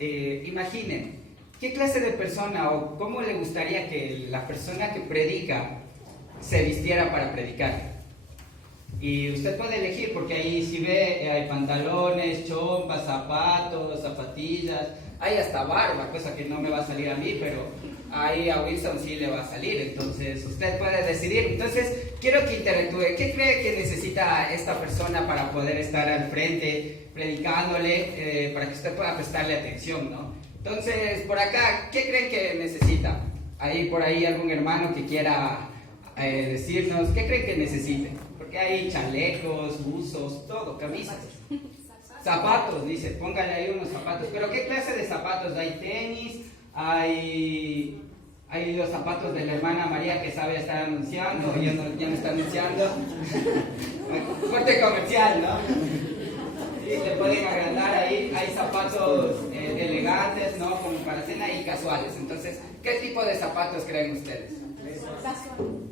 imaginen, ¿qué clase de persona o cómo le gustaría que la persona que predica se vistiera para predicar? Y usted puede elegir, porque ahí si ve, hay pantalones, chompas, zapatos, zapatillas, hay hasta barba, cosa que no me va a salir a mí, pero ahí a Wilson sí le va a salir, entonces usted puede decidir. Entonces, quiero que interactúe. ¿Qué cree que necesita esta persona para poder estar al frente, predicándole, para que usted pueda prestarle atención, ¿no? Entonces, por acá, ¿qué creen que necesita? Hay por ahí algún hermano que quiera decirnos, ¿qué creen que necesite? Porque hay chalecos, buzos, todo, camisas. Zapatos, dice, póngale ahí unos zapatos. ¿Pero qué clase de zapatos? Hay tenis, hay los zapatos de la hermana María que sabe estar anunciando, o ya no está anunciando. Corte comercial, ¿no? Sí, le pueden agrandar ahí. Hay zapatos elegantes, ¿no? Como para cena y casuales. Entonces, ¿qué tipo de zapatos creen ustedes?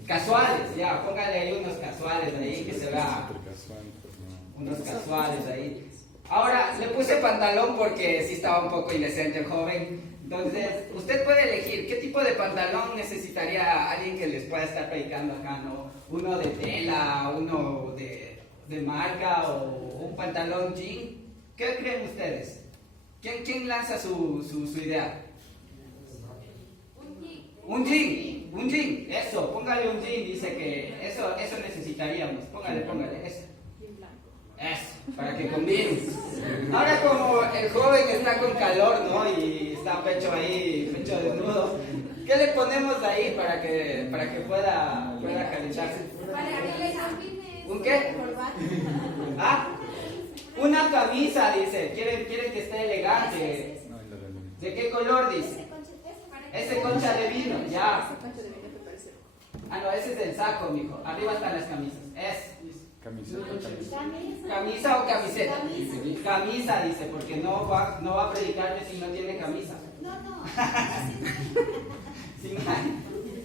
Casuales, ya, póngale ahí unos casuales ahí, que se vea unos casuales ahí. Ahora, le puse pantalón porque sí estaba un poco indecente el joven. Entonces, usted puede elegir qué tipo de pantalón necesitaría alguien que les pueda estar predicando acá, ¿no? Uno de tela, uno de marca o un pantalón jean. ¿Qué creen ustedes? ¿Quién lanza su idea? Un jean, eso, póngale un jean, dice que eso necesitaríamos, póngale, eso. Eso, para que combine. Ahora como el joven está con calor, ¿no? Y está pecho desnudo, ¿qué le ponemos ahí para que pueda calentarse? Para que le combine. ¿Un qué? Ah, una camisa, dice, quieren que esté elegante. ¿De qué color, dice? Ese concha de vino, ya. Ah, no, ese es el saco, mijo. Arriba están las camisas. ¿Camisa o camiseta? Camisa, dice, porque no va a predicarle si no tiene camisa. No.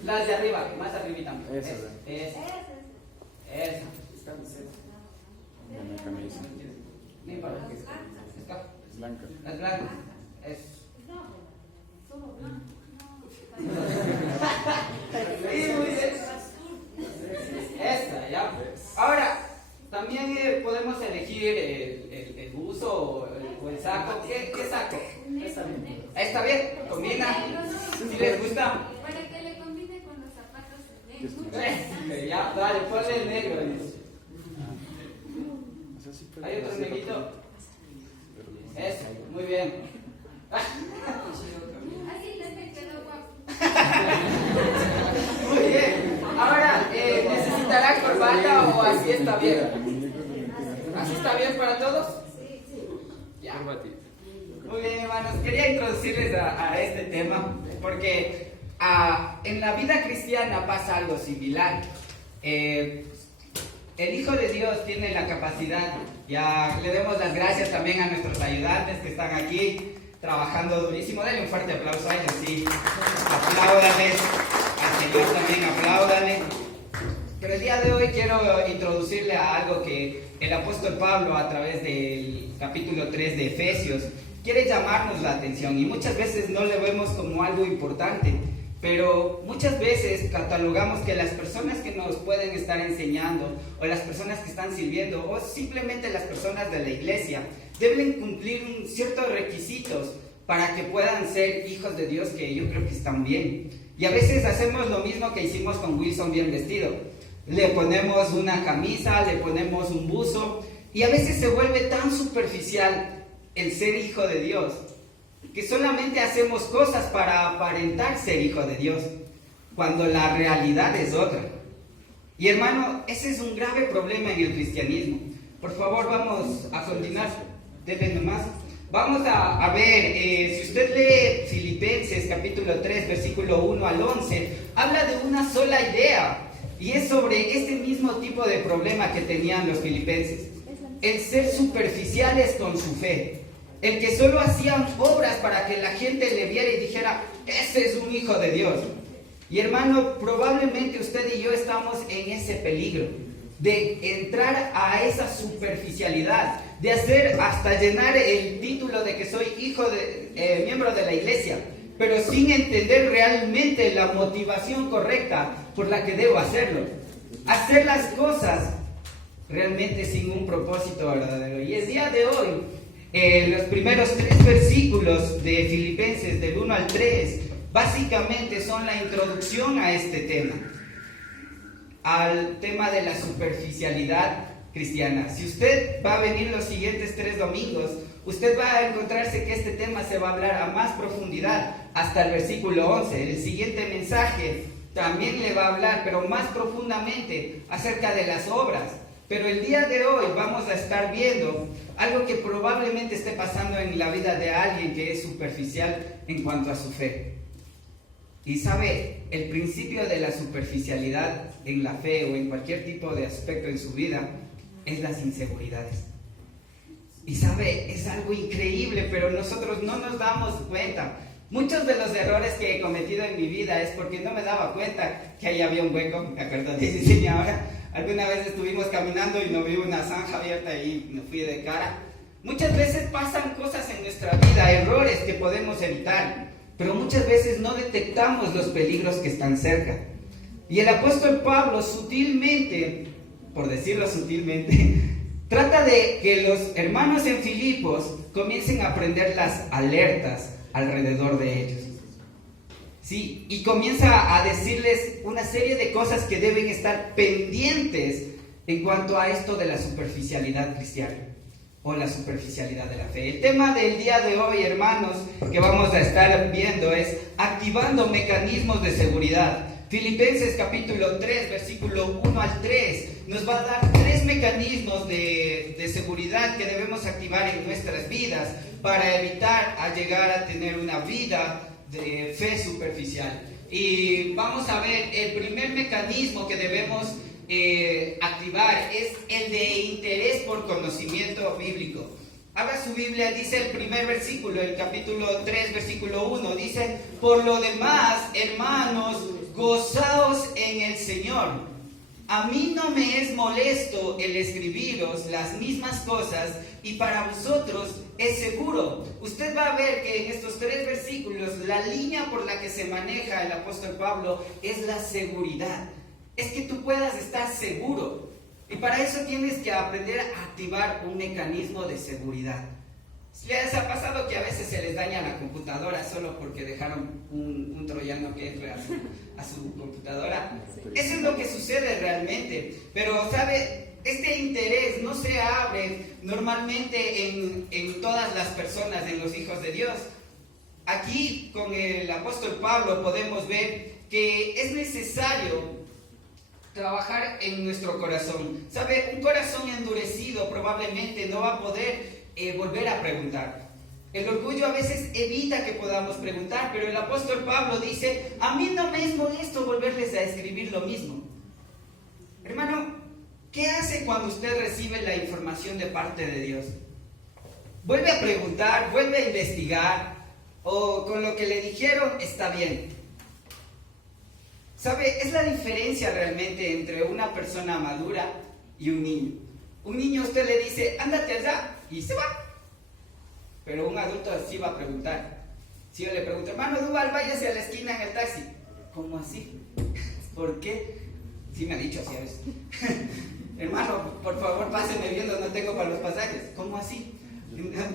Las de arriba, más arribita. Esa. Una camisa. No importa. Blanca. Las blancas. Eso. Sí, muy bien. Esta, ya. Ahora, también podemos elegir el buzo o el saco. ¿Qué saco? Está bien, combina. Si les gusta. Para que le combine con los zapatos negros. Ya, dale, ponle el negro. Dice. ¿Hay otro negrito? Eso, muy bien. Así le quedó guapo. Muy bien. Ahora, ¿necesitará corbata o así está bien? ¿Así está bien para todos? Ya. Muy bien, hermanos. Quería introducirles a este tema porque en la vida cristiana pasa algo similar. El Hijo de Dios tiene la capacidad, ya le demos las gracias también a nuestros ayudantes que están aquí trabajando durísimo. Denle un fuerte aplauso a ellos, sí. Apláudanles, al Señor también apláudanle. Pero el día de hoy quiero introducirle a algo que el apóstol Pablo, a través del capítulo 3 de Efesios, quiere llamarnos la atención, y muchas veces no le vemos como algo importante, pero muchas veces catalogamos que las personas que nos pueden estar enseñando, o las personas que están sirviendo, o simplemente las personas de la iglesia, deben cumplir ciertos requisitos para que puedan ser hijos de Dios, que yo creo que están bien. Y a veces hacemos lo mismo que hicimos con Wilson bien vestido. Le ponemos una camisa, le ponemos un buzo, y a veces se vuelve tan superficial el ser hijo de Dios, que solamente hacemos cosas para aparentar ser hijo de Dios, cuando la realidad es otra. Y hermano, ese es un grave problema en el cristianismo. Por favor, vamos a continuar. Denle nomás. Vamos a ver, si usted lee Filipenses capítulo 3, versículo 1 al 11, habla de una sola idea, y es sobre este mismo tipo de problema que tenían los filipenses: el ser superficiales con su fe. El que solo hacían obras para que la gente le viera y dijera, ese es un hijo de Dios. Y hermano, probablemente usted y yo estamos en ese peligro de entrar a esa superficialidad, de hacer hasta llenar el título de que soy miembro de la iglesia, pero sin entender realmente la motivación correcta por la que debo hacerlo. Hacer las cosas realmente sin un propósito verdadero. Y el día de hoy, los primeros 3 versículos de Filipenses, del 1 al 3, básicamente son la introducción a este tema, al tema de la superficialidad cristiana. Si usted va a venir los siguientes 3 domingos, usted va a encontrarse que este tema se va a hablar a más profundidad hasta el versículo 11. El siguiente mensaje también le va a hablar, pero más profundamente, acerca de las obras. Pero el día de hoy vamos a estar viendo algo que probablemente esté pasando en la vida de alguien que es superficial en cuanto a su fe. Y sabe, el principio de la superficialidad en la fe o en cualquier tipo de aspecto en su vida es las inseguridades. Y sabe, es algo increíble, pero nosotros no nos damos cuenta. Muchos de los errores que he cometido en mi vida es porque no me daba cuenta que ahí había un hueco. Me acuerdo de mi señora. Alguna vez estuvimos caminando y no vi una zanja abierta y me fui de cara. Muchas veces pasan cosas en nuestra vida, errores que podemos evitar, pero muchas veces no detectamos los peligros que están cerca. Y el apóstol Pablo sutilmente, por decirlo sutilmente, trata de que los hermanos en Filipos comiencen a aprender las alertas alrededor de ellos. Sí, y comienza a decirles una serie de cosas que deben estar pendientes en cuanto a esto de la superficialidad cristiana o la superficialidad de la fe. El tema del día de hoy, hermanos, que vamos a estar viendo es activando mecanismos de seguridad. Filipenses capítulo 3, versículo 1 al 3, nos va a dar 3 mecanismos de seguridad que debemos activar en nuestras vidas para evitar llegar a tener una vida de fe superficial. Y vamos a ver, el primer mecanismo que debemos activar es el de interés por conocimiento bíblico. Abra su Biblia, dice el primer versículo, el capítulo 3, versículo 1, dice: por lo demás, hermanos, gozaos en el Señor. A mí no me es molesto el escribiros las mismas cosas, y para vosotros es seguro. Usted va a ver que en estos 3 versículos la línea por la que se maneja el apóstol Pablo es la seguridad. Es que tú puedas estar seguro. Y para eso tienes que aprender a activar un mecanismo de seguridad. ¿Les ha pasado que a veces se les daña la computadora solo porque dejaron un troyano que entre a su computadora? Eso es lo que sucede realmente. Pero, ¿sabe? Este interés no se abre normalmente en todas las personas, en los hijos de Dios. Aquí con el apóstol Pablo podemos ver que es necesario trabajar en nuestro corazón. ¿Sabe? Un corazón endurecido probablemente no va a poder volver a preguntar. El orgullo a veces evita que podamos preguntar, pero el apóstol Pablo dice: a mí no me es molesto volverles a escribir lo mismo. Hermano, ¿qué hace cuando usted recibe la información de parte de Dios? ¿Vuelve a preguntar? ¿Vuelve a investigar? ¿O con lo que le dijeron está bien? ¿Sabe? Es la diferencia realmente entre una persona madura y un niño. Un niño usted le dice: ándate allá, y se va. Pero un adulto sí va a preguntar. Si yo le pregunto: hermano Duval, váyase a la esquina en el taxi. ¿Cómo así? ¿Por qué? Sí me ha dicho así a veces. Hermano, por favor, páseme viendo, no tengo para los pasajes. ¿Cómo así?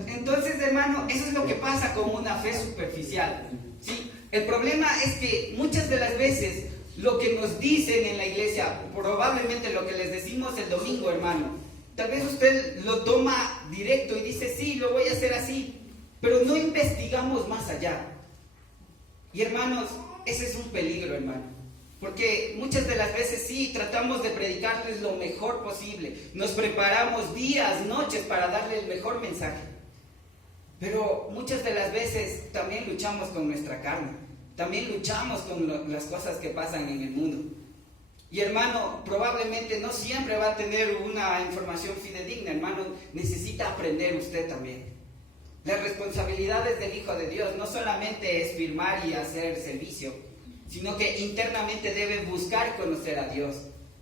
Entonces, hermano, eso es lo que pasa con una fe superficial. ¿Sí? El problema es que muchas de las veces lo que nos dicen en la iglesia, probablemente lo que les decimos el domingo, hermano, tal vez usted lo toma directo y dice: sí, lo voy a hacer así, pero no investigamos más allá. Y hermanos, ese es un peligro, hermano, porque muchas de las veces sí tratamos de predicarles lo mejor posible, nos preparamos días, noches para darle el mejor mensaje, pero muchas de las veces también luchamos con nuestra carne, también luchamos con las cosas que pasan en el mundo. Y hermano, probablemente no siempre va a tener una información fidedigna, hermano, necesita aprender usted también. Las responsabilidades del Hijo de Dios no solamente es firmar y hacer servicio, sino que internamente debe buscar conocer a Dios,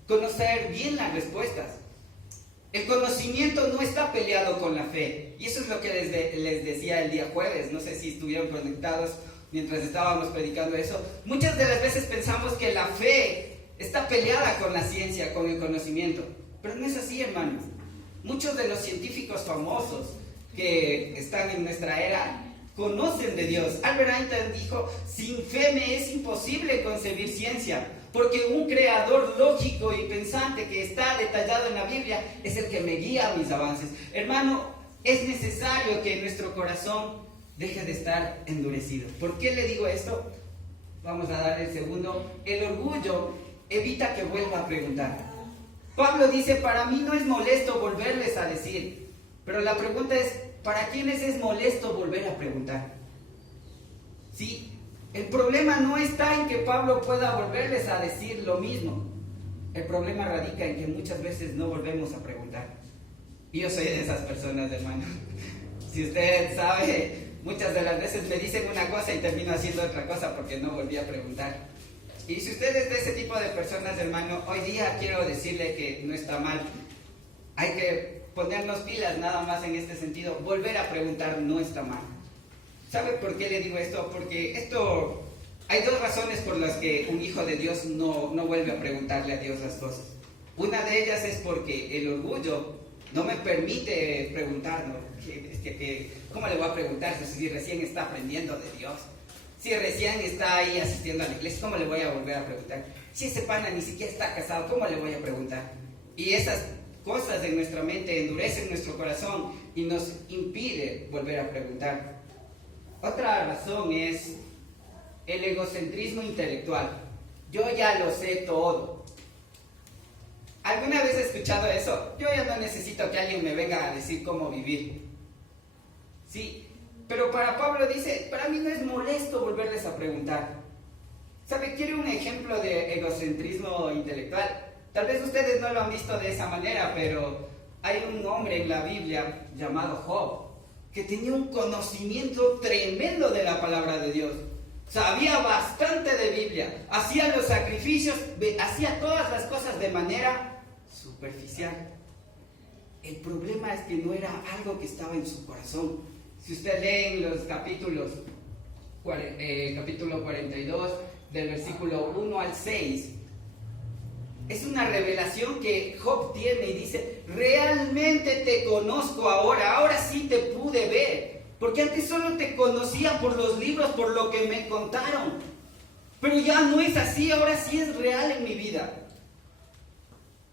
conocer bien las respuestas. El conocimiento no está peleado con la fe. Y eso es lo que les decía el día jueves. No sé si estuvieron conectados mientras estábamos predicando eso. Muchas de las veces pensamos que la fe está peleada con la ciencia, con el conocimiento. Pero no es así, hermanos. Muchos de los científicos famosos que están en nuestra era conocen de Dios. Albert Einstein dijo: sin fe me es imposible concebir ciencia, porque un creador lógico y pensante que está detallado en la Biblia es el que me guía a mis avances. Hermano, es necesario que nuestro corazón deje de estar endurecido. ¿Por qué le digo esto? Vamos a darle el segundo. El orgullo evita que vuelva a preguntar. Pablo dice: para mí no es molesto volverles a decir. Pero la pregunta es: ¿para quiénes es molesto volver a preguntar? Sí, el problema no está en que Pablo pueda volverles a decir lo mismo. El problema radica en que muchas veces no volvemos a preguntar. Y yo soy de esas personas, hermano. Si usted sabe, muchas de las veces me dicen una cosa y termino haciendo otra cosa porque no volví a preguntar. Y si usted es de ese tipo de personas, hermano, hoy día quiero decirle que no está mal. Hay que ponernos pilas nada más en este sentido. Volver a preguntar no está mal. ¿Sabe por qué le digo esto? Porque hay dos razones por las que un hijo de Dios no vuelve a preguntarle a Dios las cosas. Una de ellas es porque el orgullo no me permite preguntar, ¿no? ¿Cómo le voy a preguntar si recién está aprendiendo de Dios? Si recién está ahí asistiendo a la iglesia, ¿cómo le voy a volver a preguntar? Si ese pana ni siquiera está casado, ¿cómo le voy a preguntar? Y esas cosas en nuestra mente endurecen nuestro corazón y nos impide volver a preguntar. Otra razón es el egocentrismo intelectual. Yo ya lo sé todo. ¿Alguna vez he escuchado eso? Yo ya no necesito que alguien me venga a decir cómo vivir. Sí, pero para Pablo dice: para mí no es molesto volverles a preguntar. ¿Sabe? ¿Quiere un ejemplo de egocentrismo intelectual? Tal vez ustedes no lo han visto de esa manera, pero hay un hombre en la Biblia llamado Job, que tenía un conocimiento tremendo de la palabra de Dios. Sabía bastante de Biblia, hacía los sacrificios, hacía todas las cosas de manera superficial. El problema es que no era algo que estaba en su corazón. Si usted lee en los capítulo 42, del versículo 1 al 6, es una revelación que Job tiene y dice: realmente te conozco ahora sí te pude ver, porque antes solo te conocía por los libros, por lo que me contaron, pero ya no es así, ahora sí es real en mi vida.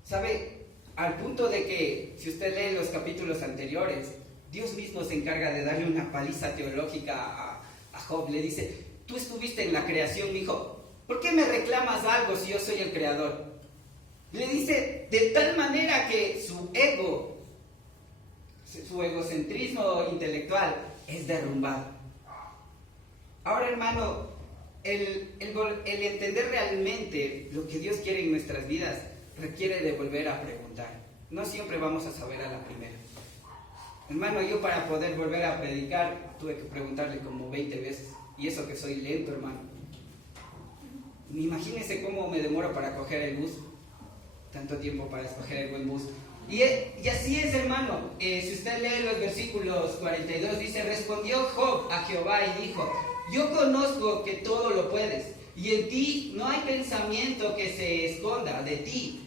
¿Sabe? Al punto de que, si usted lee los capítulos anteriores, Dios mismo se encarga de darle una paliza teológica a Job. Le dice: tú estuviste en la creación, hijo, ¿por qué me reclamas algo si yo soy el creador? Le dice de tal manera que su egocentrismo intelectual es derrumbado. Ahora, hermano, el entender realmente lo que Dios quiere en nuestras vidas requiere de volver a preguntar. No siempre vamos a saber a la primera. Hermano, yo para poder volver a predicar tuve que preguntarle como 20 veces. Y eso que soy lento, hermano. Imagínense cómo me demoro para coger el bus. Tanto tiempo para escoger el buen bus. Y así es, hermano. Si usted lee los versículos 42, dice: respondió Job a Jehová y dijo: yo conozco que todo lo puedes, y en ti no hay pensamiento que se esconda de ti.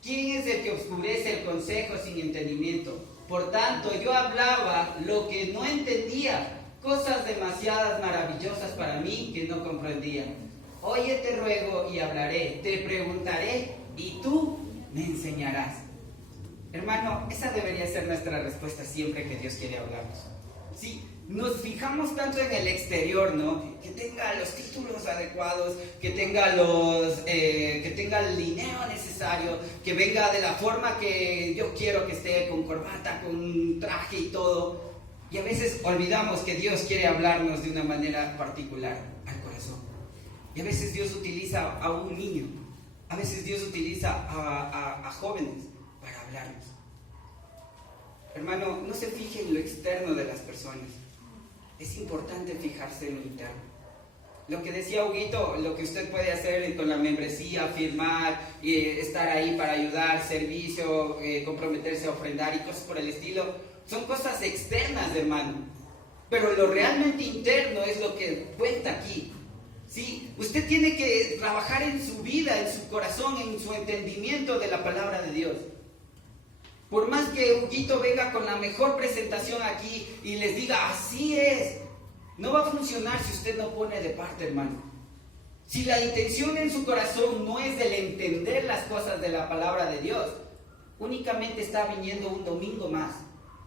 ¿Quién es el que oscurece el consejo sin entendimiento? Por tanto, yo hablaba lo que no entendía, cosas demasiadas maravillosas para mí que no comprendía. Oye, te ruego y hablaré, te preguntaré y tú me enseñarás. Hermano, esa debería ser nuestra respuesta siempre que Dios quiere hablarnos. Sí, nos fijamos tanto en el exterior, ¿no? Que tenga los títulos adecuados, que tenga el dinero necesario, que venga de la forma que yo quiero que esté, con corbata, con traje y todo. Y a veces olvidamos que Dios quiere hablarnos de una manera particular al corazón. Y a veces Dios utiliza a un niño, a veces Dios utiliza a jóvenes para hablarnos. Hermano, no se fije en lo externo de las personas. Es importante fijarse en lo interno. lo que decía Huguito, lo que usted puede hacer con la membresía, firmar, estar ahí para ayudar, servicio, comprometerse a ofrendar y cosas por el estilo, son cosas externas, hermano. Pero lo realmente interno es lo que cuenta aquí. ¿Sí? Usted tiene que trabajar en su vida, en su corazón, en su entendimiento de la palabra de Dios. Por más que Huguito venga con la mejor presentación aquí y les diga, así es, no va a funcionar si usted no pone de parte, hermano. Si la intención en su corazón no es el entender las cosas de la palabra de Dios, únicamente está viniendo un domingo más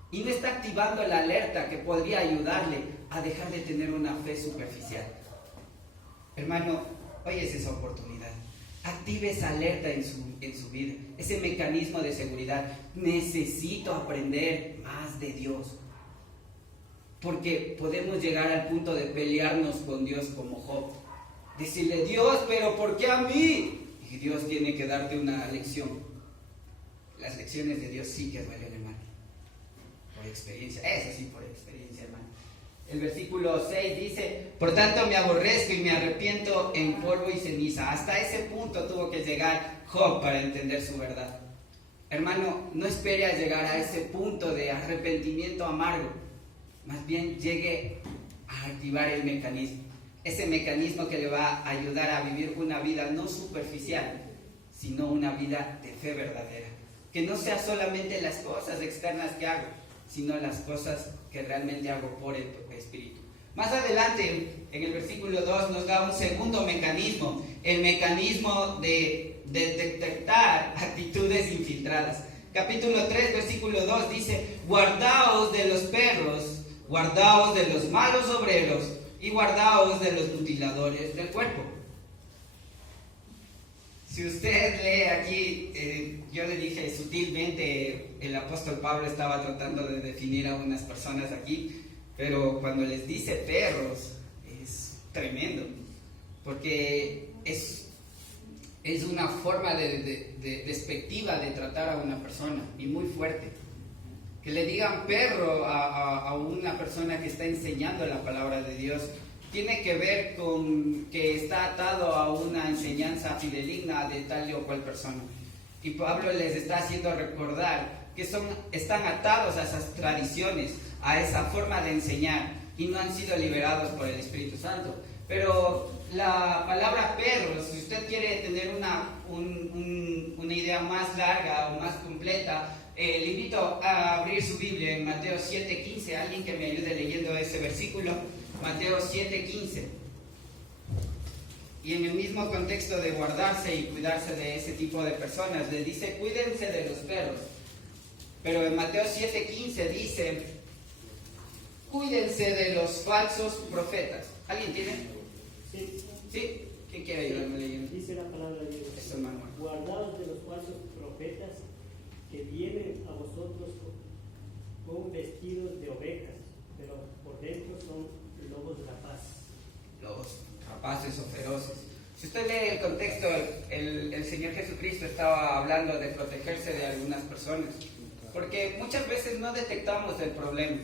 y no está activando la alerta que podría ayudarle a dejar de tener una fe superficial. Hermano, hoy es esa oportunidad. Active esa alerta en su vida, ese mecanismo de seguridad. Necesito aprender más de Dios. Porque podemos llegar al punto de pelearnos con Dios como Job. Decirle, Dios, pero ¿por qué a mí? Y Dios tiene que darte una lección. Las lecciones de Dios sí que duelen, hermano. Por experiencia, eso sí, por experiencia, hermano. El versículo 6 dice, por tanto me aborrezco y me arrepiento en polvo y ceniza. Hasta ese punto tuvo que llegar Job para entender su verdad. Hermano, no espere a llegar a ese punto de arrepentimiento amargo. Más bien llegue a activar el mecanismo. Ese mecanismo que le va a ayudar a vivir una vida no superficial, sino una vida de fe verdadera. Que no sea solamente las cosas externas que hago, sino las cosas que realmente hago por el Espíritu. Más adelante, en el versículo 2, nos da un segundo mecanismo, el mecanismo de detectar actitudes infiltradas. Capítulo 3, versículo 2 dice, guardaos de los perros, guardaos de los malos obreros y guardaos de los mutiladores del cuerpo. Si usted lee aquí, yo le dije sutilmente, el apóstol Pablo estaba tratando de definir a unas personas aquí, pero cuando les dice perros, es tremendo, porque es una forma despectiva de tratar a una persona, y muy fuerte. Que le digan perro a una persona que está enseñando la palabra de Dios, tiene que ver con que está atado a una enseñanza fidedigna de tal o cual persona. Y Pablo les está haciendo recordar que están atados a esas tradiciones, a esa forma de enseñar, y no han sido liberados por el Espíritu Santo. Pero la palabra perro, si usted quiere tener una idea más larga o más completa, le invito a abrir su Biblia en Mateo 7:15. Alguien que me ayude leyendo ese versículo. Mateo 7:15. Y en el mismo contexto de guardarse y cuidarse de ese tipo de personas, le dice, cuídense de los perros. Pero en Mateo 7:15 dice, cuídense de los falsos profetas. ¿Alguien tiene? Sí. ¿Sí? ¿Quién quiere ayudarme leyendo? Dice la palabra de Dios. Eso, Manuel. Guardaos de los falsos profetas que vienen a vosotros con vestidos de ovejas, pero por dentro son lobos rapaces. Lobos rapaces o feroces. Si usted lee el contexto, el Señor Jesucristo estaba hablando de protegerse de algunas personas, porque muchas veces no detectamos el problema.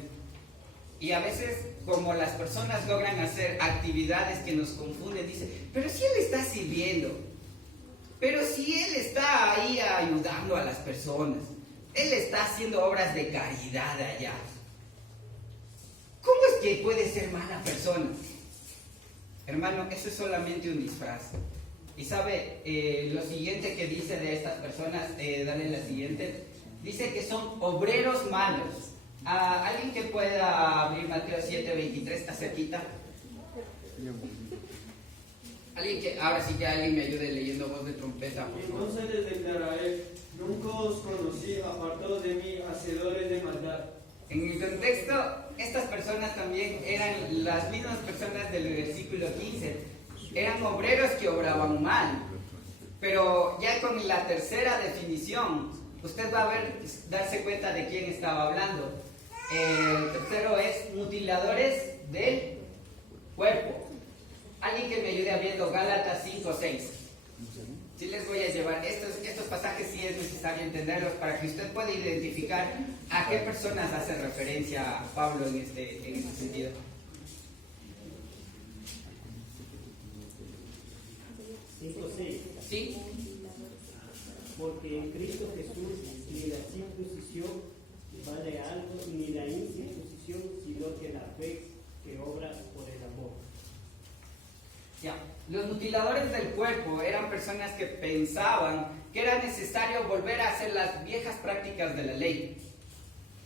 Y a veces, como las personas logran hacer actividades que nos confunden, dicen, pero si Él está sirviendo, pero si Él está ahí ayudando a las personas, Él está haciendo obras de caridad allá, ¿cómo es que puede ser mala persona? Hermano, eso es solamente un disfraz. Y sabe, lo siguiente que dice de estas personas, dale la siguiente, dice que son obreros malos. ¿Alguien que pueda abrir Mateo 7:23? ¿Está cerquita? Ahora sí que alguien me ayude leyendo voz de trompeta, por favor. Entonces les declararé, nunca os conocí, apartados de mí, hacedores de maldad. En el contexto, estas personas también eran las mismas personas del versículo 15. Eran obreros que obraban mal. Pero ya con la tercera definición, usted va a darse cuenta de quién estaba hablando. El tercero es mutiladores del cuerpo. Alguien que me ayude abriendo Gálatas 5:6. Sí les voy a llevar, estos pasajes sí es necesario entenderlos para que usted pueda identificar a qué personas hace referencia Pablo en este sentido. ¿Sí? Porque en Cristo Jesús ni la circuncisión vale algo, ni la incircuncisión, sino que la fe que obra por el amor. Ya. Los mutiladores del cuerpo eran personas que pensaban que era necesario volver a hacer las viejas prácticas de la ley.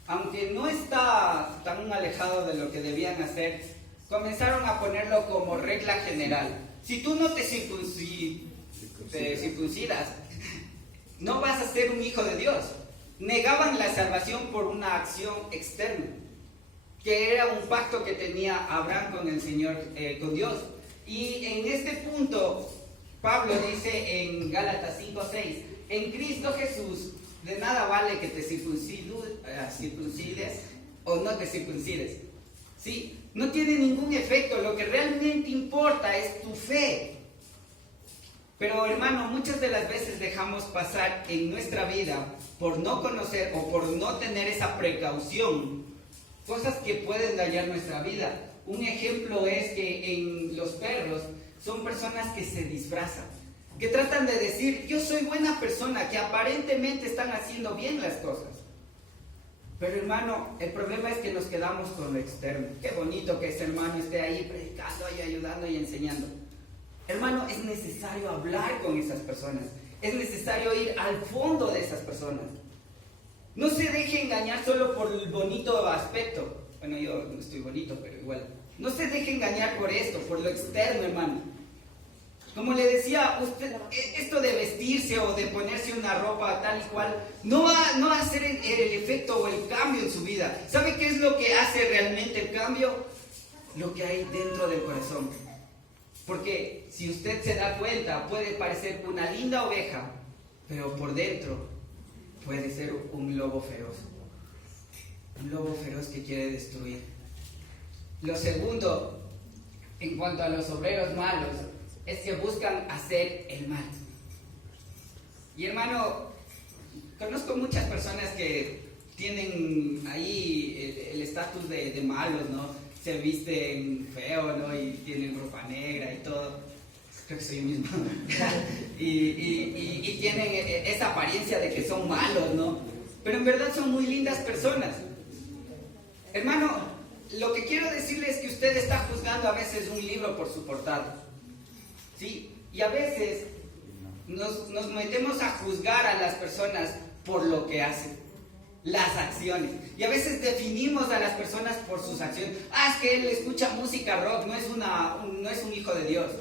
Aunque no está tan alejado de lo que debían hacer, comenzaron a ponerlo como regla general. Si tú no te circuncidas, no vas a ser un hijo de Dios. Negaban la salvación por una acción externa, que era un pacto que tenía Abraham con el Señor, con Dios. Y en este punto, Pablo dice en Gálatas 5:6, en Cristo Jesús de nada vale que te circuncides o no te circuncides. ¿Sí? No tiene ningún efecto, lo que realmente importa es tu fe. Pero hermano, muchas de las veces dejamos pasar en nuestra vida, por no conocer o por no tener esa precaución, cosas que pueden dañar nuestra vida. Un ejemplo es que en los perros son personas que se disfrazan, que tratan de decir, yo soy buena persona, que aparentemente están haciendo bien las cosas. Pero hermano, el problema es que nos quedamos con lo externo. Qué bonito que ese hermano esté ahí predicando y ayudando y enseñando. Hermano, es necesario hablar con esas personas. Es necesario ir al fondo de esas personas. No se deje engañar solo por el bonito aspecto. Bueno, yo no estoy bonito, pero igual. No se deje engañar por esto, por lo externo, hermano. Como le decía, usted, esto de vestirse o de ponerse una ropa tal y cual, no va a hacer el efecto o el cambio en su vida. ¿Sabe qué es lo que hace realmente el cambio? Lo que hay dentro del corazón. Porque si usted se da cuenta, puede parecer una linda oveja, pero por dentro puede ser un lobo feroz. Un lobo feroz que quiere destruir. Lo segundo, en cuanto a los obreros malos, es que buscan hacer el mal. Y hermano, conozco muchas personas que tienen ahí el estatus de malos, ¿no? Se visten feo, ¿no? Y tienen ropa negra y todo. Creo que soy yo mismo. y tienen esa apariencia de que son malos, ¿no? Pero en verdad son muy lindas personas. Hermano, lo que quiero decirle es que usted está juzgando a veces un libro por su portada. ¿Sí? Y a veces nos metemos a juzgar a las personas por lo que hacen, las acciones. Y a veces definimos a las personas por sus acciones. Es que él escucha música rock, no es un hijo de Dios.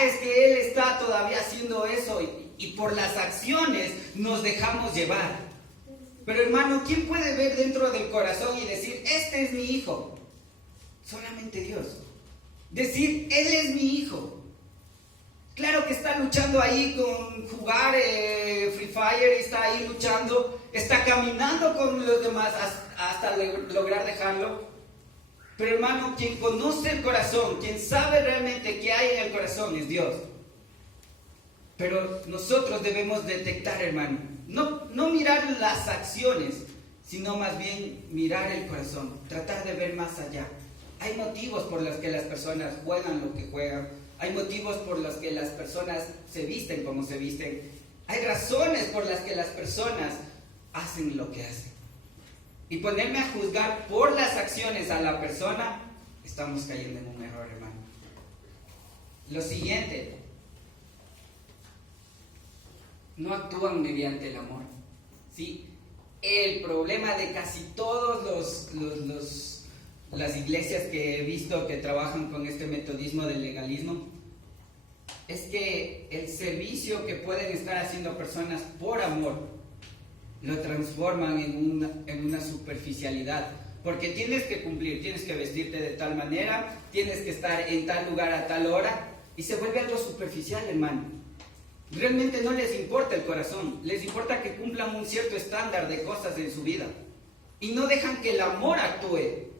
Es que él está todavía haciendo eso. Y por las acciones nos dejamos llevar. Pero hermano, ¿quién puede ver dentro del corazón y decir, este es mi hijo? Solamente Dios. Decir, él es mi hijo. Claro que está luchando ahí con jugar Free Fire, está ahí luchando, está caminando con los demás hasta lograr dejarlo. Pero hermano, quien conoce el corazón, quien sabe realmente qué hay en el corazón es Dios. Pero nosotros debemos detectar, hermano, no mirar las acciones, sino más bien mirar el corazón, tratar de ver más allá. Hay motivos por los que las personas juegan lo que juegan. Hay motivos por los que las personas se visten como se visten. Hay razones por las que las personas hacen lo que hacen. Y ponerme a juzgar por las acciones a la persona, estamos cayendo en un error, hermano. Lo siguiente, no actúan mediante el amor. ¿Sí? El problema de casi todos las iglesias que he visto que trabajan con este metodismo del legalismo es que el servicio que pueden estar haciendo personas por amor lo transforman en una superficialidad, porque tienes que cumplir, tienes que vestirte de tal manera, tienes que estar en tal lugar a tal hora, y se vuelve algo superficial, hermano. Realmente no les importa el corazón, les importa que cumplan un cierto estándar de cosas en su vida y no dejan que el amor actúe.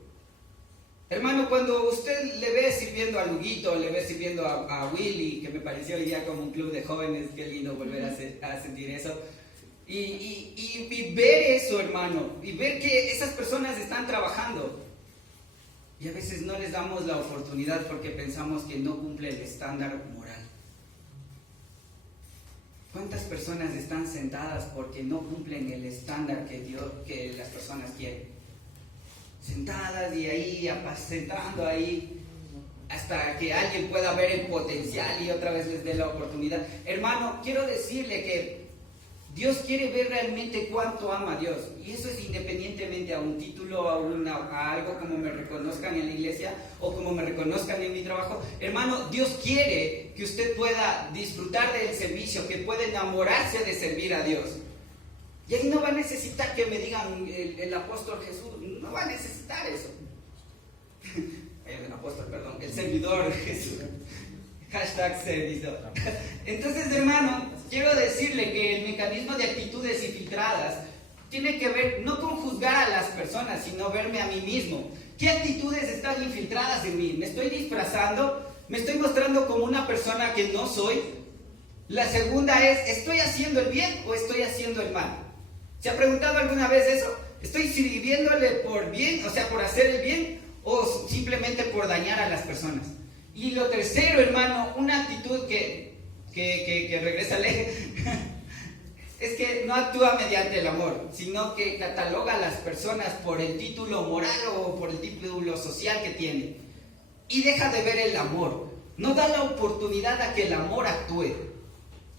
Hermano, cuando usted le ve sirviendo a Luguito, le ve sirviendo a Willy, que me pareció hoy día como un club de jóvenes, qué lindo volver a sentir eso, y ver eso, hermano, y ver que esas personas están trabajando, y a veces no les damos la oportunidad porque pensamos que no cumple el estándar moral. ¿Cuántas personas están sentadas porque no cumplen el estándar que las personas quieren? Sentadas y ahí, apacentando ahí, hasta que alguien pueda ver el potencial y otra vez les dé la oportunidad. Hermano, quiero decirle que Dios quiere ver realmente cuánto ama a Dios. Y eso es independientemente a un título, a algo como me reconozcan en la iglesia o como me reconozcan en mi trabajo. Hermano, Dios quiere que usted pueda disfrutar del servicio, que pueda enamorarse de servir a Dios. Y ahí no va a necesitar que me digan el apóstol Jesús. No va a necesitar eso. El apóstol, perdón. El servidor Jesús. Hashtag servidor. Entonces, hermano, quiero decirle que el mecanismo de actitudes infiltradas tiene que ver no con juzgar a las personas, sino verme a mí mismo. ¿Qué actitudes están infiltradas en mí? ¿Me estoy disfrazando? ¿Me estoy mostrando como una persona que no soy? La segunda es, ¿estoy haciendo el bien o estoy haciendo el mal? ¿Se ha preguntado alguna vez eso? ¿Estoy sirviéndole por bien, o sea, por hacer el bien, o simplemente por dañar a las personas? Y lo tercero, hermano, una actitud que regresa a leer, es que no actúa mediante el amor, sino que cataloga a las personas por el título moral o por el título social que tienen. Y deja de ver el amor. No da la oportunidad a que el amor actúe,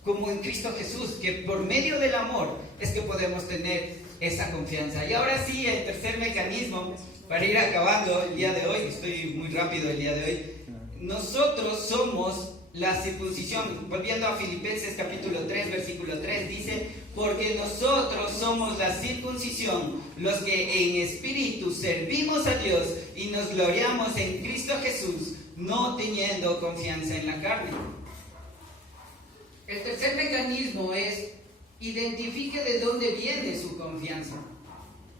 como en Cristo Jesús, que por medio del amor es que podemos tener esa confianza. Y ahora sí, el tercer mecanismo, para ir acabando el día de hoy, estoy muy rápido el día de hoy. Nosotros somos la circuncisión. Volviendo a Filipenses capítulo 3, versículo 3, dice: porque nosotros somos la circuncisión, los que en espíritu servimos a Dios y nos gloriamos en Cristo Jesús, no teniendo confianza en la carne. El tercer mecanismo es: identifique de dónde viene su confianza.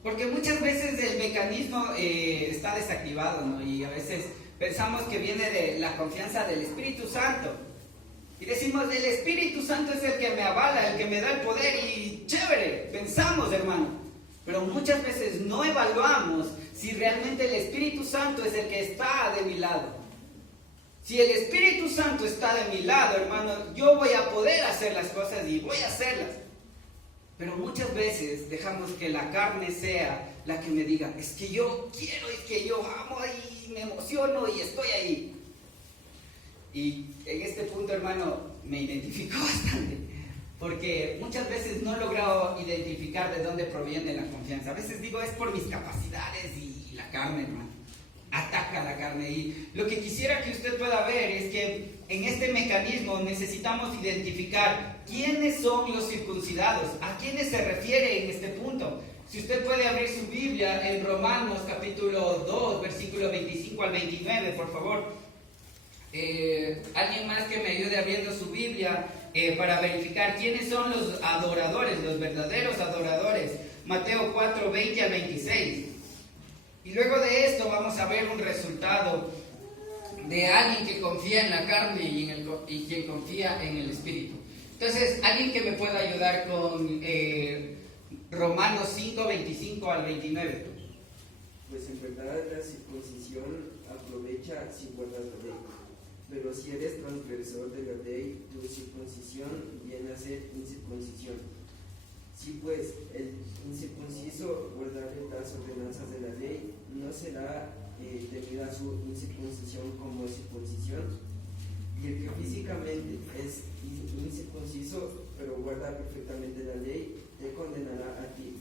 Porque muchas veces el mecanismo está desactivado, ¿no? Y a veces pensamos que viene de la confianza del Espíritu Santo. Y decimos, el Espíritu Santo es el que me avala, el que me da el poder, y chévere, pensamos, hermano. Pero muchas veces no evaluamos si realmente el Espíritu Santo es el que está de mi lado. Si el Espíritu Santo está de mi lado, hermano, yo voy a poder hacer las cosas y voy a hacerlas. Pero muchas veces dejamos que la carne sea la que me diga, es que yo quiero, es que yo amo y me emociono y estoy ahí. Y en este punto, hermano, me identifico bastante, porque muchas veces no he logrado identificar de dónde proviene la confianza. A veces digo, es por mis capacidades, y la carne, hermano, ataca la carne. Y lo que quisiera que usted pueda ver es que en este mecanismo necesitamos identificar quiénes son los circuncidados, a quiénes se refiere en este punto. Si usted puede abrir su Biblia en Romanos capítulo 2, versículo 25 al 29, por favor. Alguien más que me ayude abriendo su Biblia para verificar quiénes son los adoradores, los verdaderos adoradores. Mateo 4, 20 al 26. Y luego de esto vamos a ver un resultado de alguien que confía en la carne y quien confía en el Espíritu. Entonces, alguien que me pueda ayudar con Romanos 5, 25 al 29. Pues en verdad la circuncisión aprovecha si guardas la ley. Pero si eres transgresor de la ley, tu circuncisión viene a ser incircuncisión. Si pues el incircunciso guardare las ordenanzas de la ley, ¿no será tenida su incircuncisión como circuncisión? Y el que físicamente es incircunciso, pero guarda perfectamente la ley, te condenará a ti,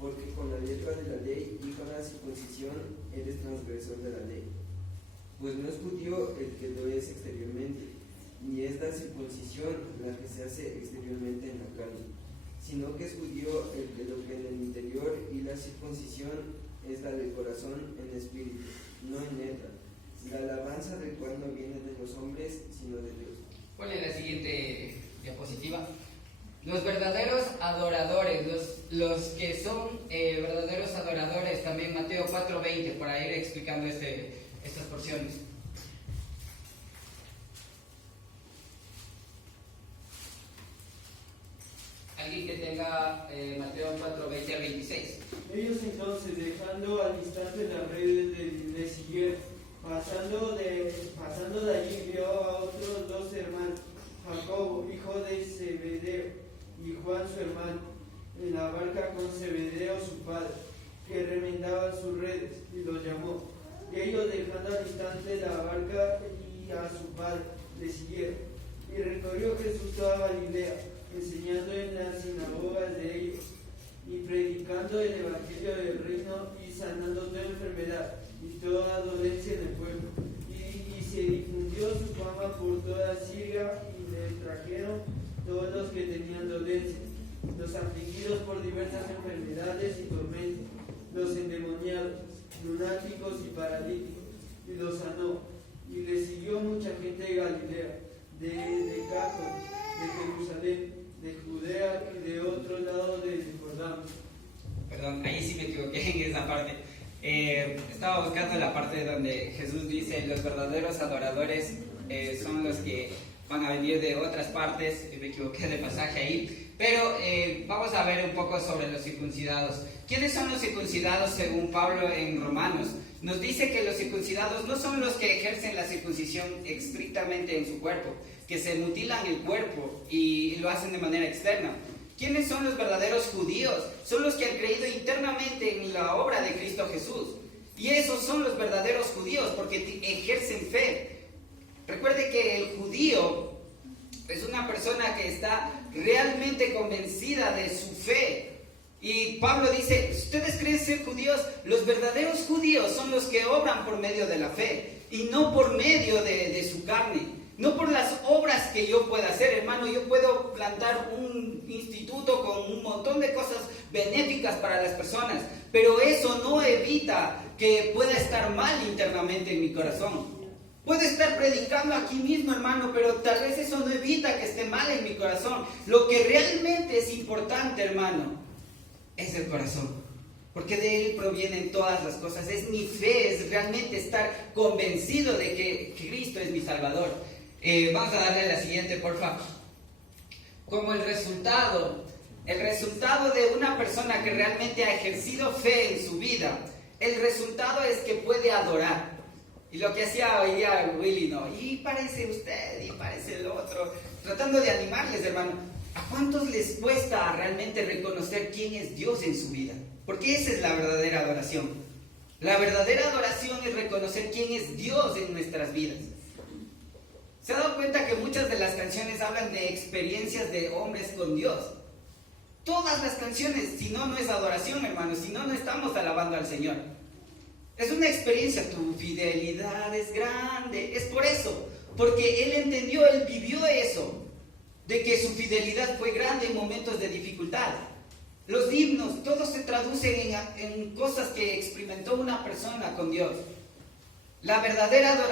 porque con la letra de la ley y con la circuncisión eres transgresor de la ley. Pues no es judío el que lo es exteriormente, ni es la circuncisión la que se hace exteriormente en la carne, sino que es judío el que lo que en el interior, y la circuncisión es la del corazón en espíritu, no en letra, la alabanza del cual no viene de los hombres, sino de Dios. Ponle la siguiente diapositiva. Los verdaderos adoradores, los que son verdaderos adoradores, también Mateo 4:20, para ir explicando estas porciones. Alguien que tenga Mateo 4:20 al 26. Ellos entonces, dejando al instante las redes, le siguieron. Pasando de allí, vio a otros dos hermanos, Jacobo, hijo de Zebedeo, padre le siguieron. Y recorrió Jesús toda Galilea, enseñando en las sinagogas de ellos, y predicando el evangelio del reino, y sanando toda enfermedad y toda dolencia en el pueblo. Y se difundió su fama por toda Siria, y le trajeron todos los que tenían dolencia, los afligidos por diversas enfermedades y tormentos, los endemoniados, lunáticos y paralíticos, y los sanó. Y le siguió mucha gente de Galilea, de Decápolis, de Jerusalén, de Judea y de otro lado del Jordán. Perdón, ahí sí me equivoqué en esa parte. Estaba buscando la parte donde Jesús dice: los verdaderos adoradores son los que van a venir de otras partes. Me equivoqué de pasaje ahí. Pero vamos a ver un poco sobre los circuncidados. ¿Quiénes son los circuncidados según Pablo en Romanos? Nos dice que los circuncidados no son los que ejercen la circuncisión estrictamente en su cuerpo, que se mutilan el cuerpo y lo hacen de manera externa. ¿Quiénes son los verdaderos judíos? Son los que han creído internamente en la obra de Cristo Jesús. Y esos son los verdaderos judíos porque ejercen fe. Recuerde que el judío es una persona que está realmente convencida de su fe. Y Pablo dice: ustedes creen ser judíos, los verdaderos judíos son los que obran por medio de la fe y no por medio de su carne, no por las obras que yo pueda hacer, hermano. Yo puedo plantar un instituto con un montón de cosas benéficas para las personas, pero eso no evita que pueda estar mal internamente en mi corazón. Puedo estar predicando aquí mismo, hermano, pero tal vez eso no evita que esté mal en mi corazón. Lo que realmente es importante, hermano, es el corazón, porque de él provienen todas las cosas. Es mi fe, es realmente estar convencido de que Cristo es mi Salvador. Vamos a darle la siguiente, por favor. Como el resultado de una persona que realmente ha ejercido fe en su vida, el resultado es que puede adorar. Y lo que hacía hoy día Willy, ¿no? Y parece usted, y parece el otro, tratando de animarles, hermano. ¿A cuántos les cuesta realmente reconocer quién es Dios en su vida? Porque esa es la verdadera adoración. La verdadera adoración es reconocer quién es Dios en nuestras vidas. ¿Se ha dado cuenta que muchas de las canciones hablan de experiencias de hombres con Dios? Todas las canciones, si no, no es adoración, hermano, si no, no estamos alabando al Señor. Es una experiencia, tu fidelidad es grande. Es por eso, porque él entendió, él vivió eso, de que su fidelidad fue grande en momentos de dificultad. Los himnos, todos se traducen en cosas que experimentó una persona con Dios. La verdadera adoración